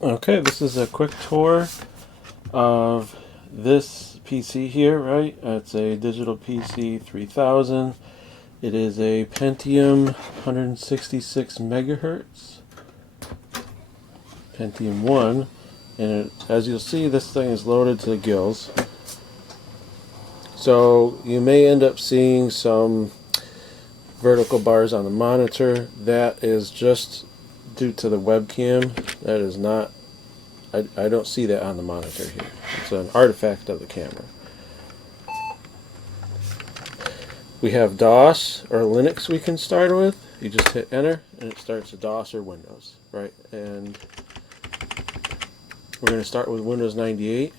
Okay, this is a quick tour of this PC here, right? It's a digital PC 3000. It is a Pentium 166 megahertz, Pentium 1, and as you'll see, this thing is loaded to the gills. So you may end up seeing some vertical bars on the monitor. That is just due to the webcam. That is not, I don't see that on the monitor here. It's an artifact of the camera. We have DOS or Linux we can start with. You just hit enter and it starts a DOS or Windows, right? And we're going to start with Windows 98.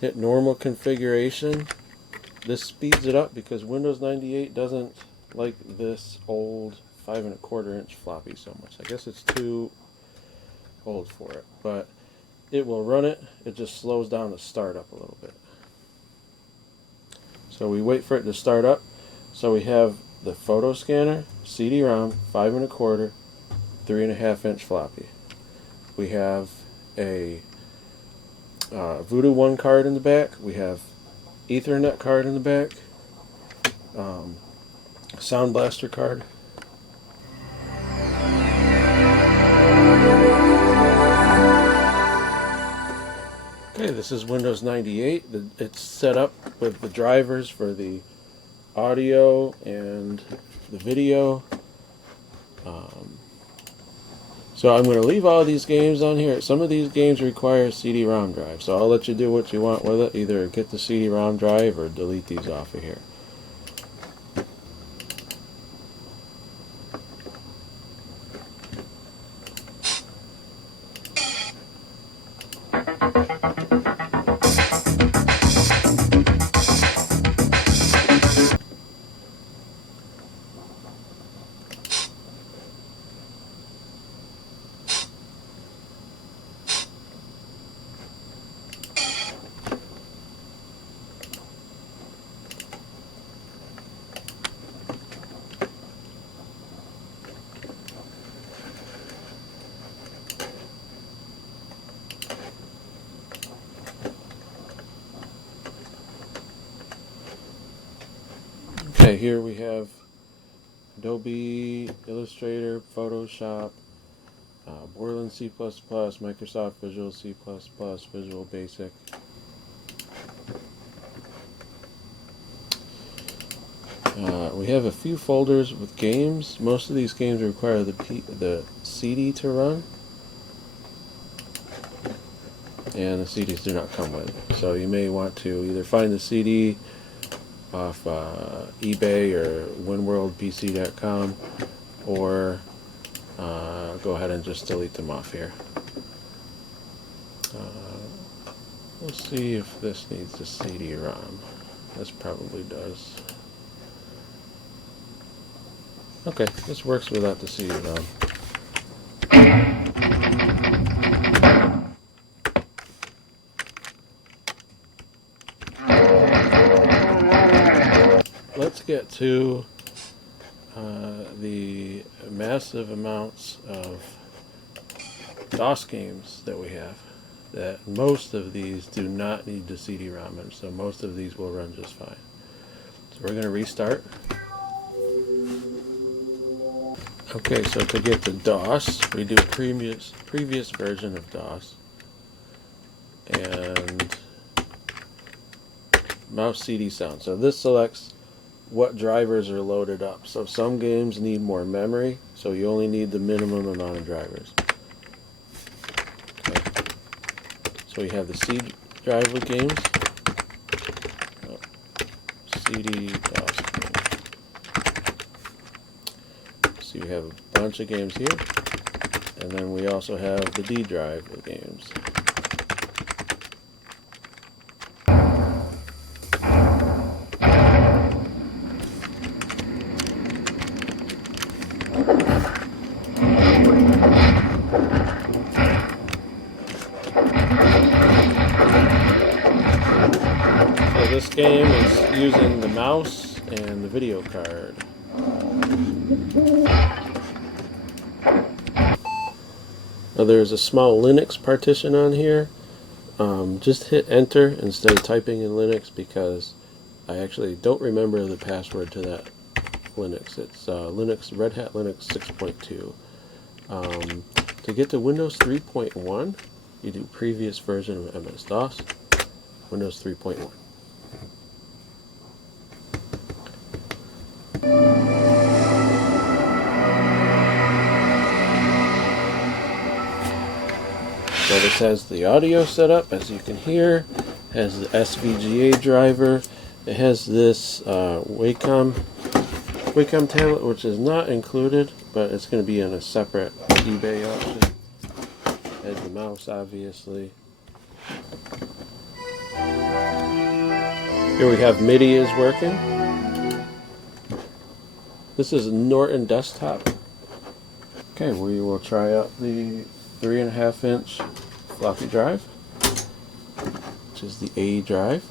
Hit normal configuration. This speeds it up because Windows 98 doesn't like this old 5 1/4 inch floppy so much. I guess it's too old for it, but it will run it. It just slows down the startup a little bit. So we wait for it to start up. So we have the photo scanner, CD-ROM, 5 1/4, 3 1/2 inch floppy. We have a Voodoo 1 card in the back. We have Ethernet card in the back. Sound Blaster card. Okay, this is Windows 98. It's set up with the drivers for the audio and the video. So I'm going to leave all these games on here. Some of these games require a CD-ROM drive, so I'll let you do what you want with it. Either get the CD-ROM drive or delete these off of here. Okay, here we have Adobe Illustrator, Photoshop, Borland C++, Microsoft Visual C++, Visual Basic. We have a few folders with games. Most of these games require the CD to run, and the CDs do not come with it. So you may want to either find the CD off eBay or winworldpc.com, or go ahead and just delete them off here. We'll see if this needs a CD-ROM. This probably does. Okay, this works without the CD-ROM. Let's get to the massive amounts of DOS games that we have. That most of these do not need the CD-ROM, and so most of these will run just fine. So we're going to restart. Okay, so to get to DOS, we do previous version of DOS, and mouse CD sound. So this selects what drivers are loaded up. So some games need more memory, so you only need the minimum amount of drivers. Okay. So we have the C drive with games, CD DOS games. So you have a bunch of games here, and then we also have the D drive with games. So this game is using the mouse and the video card. Now there's a small Linux partition on here. Just hit enter instead of typing in Linux because I actually don't remember the password to that Linux. It's Linux, Red Hat Linux 6.2. To get to Windows 3.1, you do previous version of MS-DOS, Windows 3.1. So this has the audio set up, as you can hear. It has the SVGA driver. It has this Wacom tablet, which is not included, but it's going to be on a separate eBay option. Has the mouse, obviously. Here we have MIDI is working. This is Norton desktop. Okay, we will try out the 3.5-inch floppy drive, which is the A drive.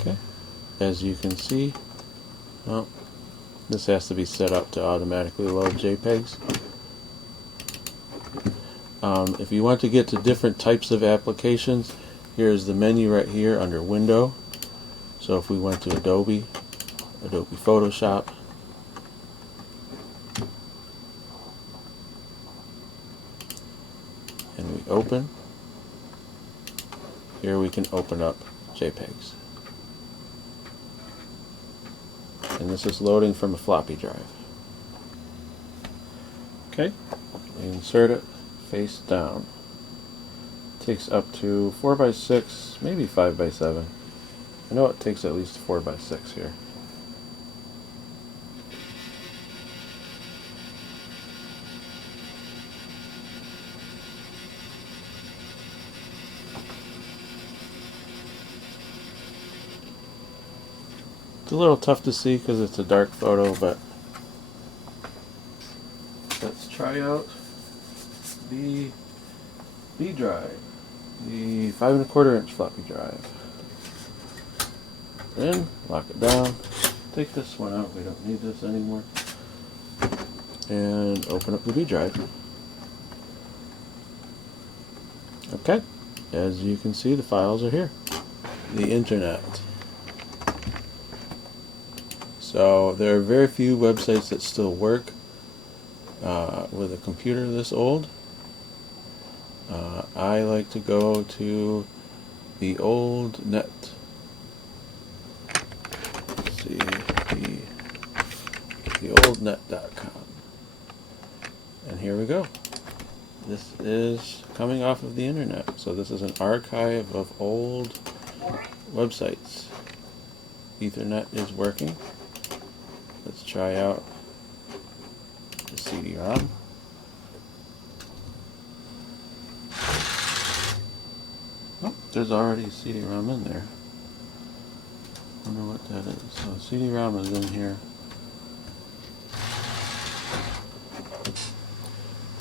Okay, as you can see, well, this has to be set up to automatically load JPEGs. If you want to get to different types of applications, here's the menu right here under Window. So if we went to Adobe Photoshop, and we open, here we can open up JPEGs. And this is loading from a floppy drive. Okay, we insert it face down. It takes up to 4x6, maybe 5x7. I know it takes at least 4x6 here. It's a little tough to see because it's a dark photo, but let's try out the B drive, the 5.25-inch floppy drive. Then lock it down. Take this one out. We don't need this anymore. And open up the B drive. Okay, as you can see, the files are here. The internet. So there are very few websites that still work with a computer this old. I like to go to the old net. Let's see, theoldnet.com. And here we go. This is coming off of the internet. So this is an archive of old websites. Ethernet is working. Let's try out the CD-ROM. Oh, there's already a CD-ROM in there. Wonder what that is. So CD-ROM is in here.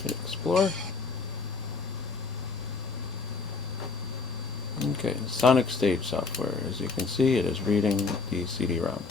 Hit Explore. Okay, Sonic Stage software. As you can see, it is reading the CD-ROM.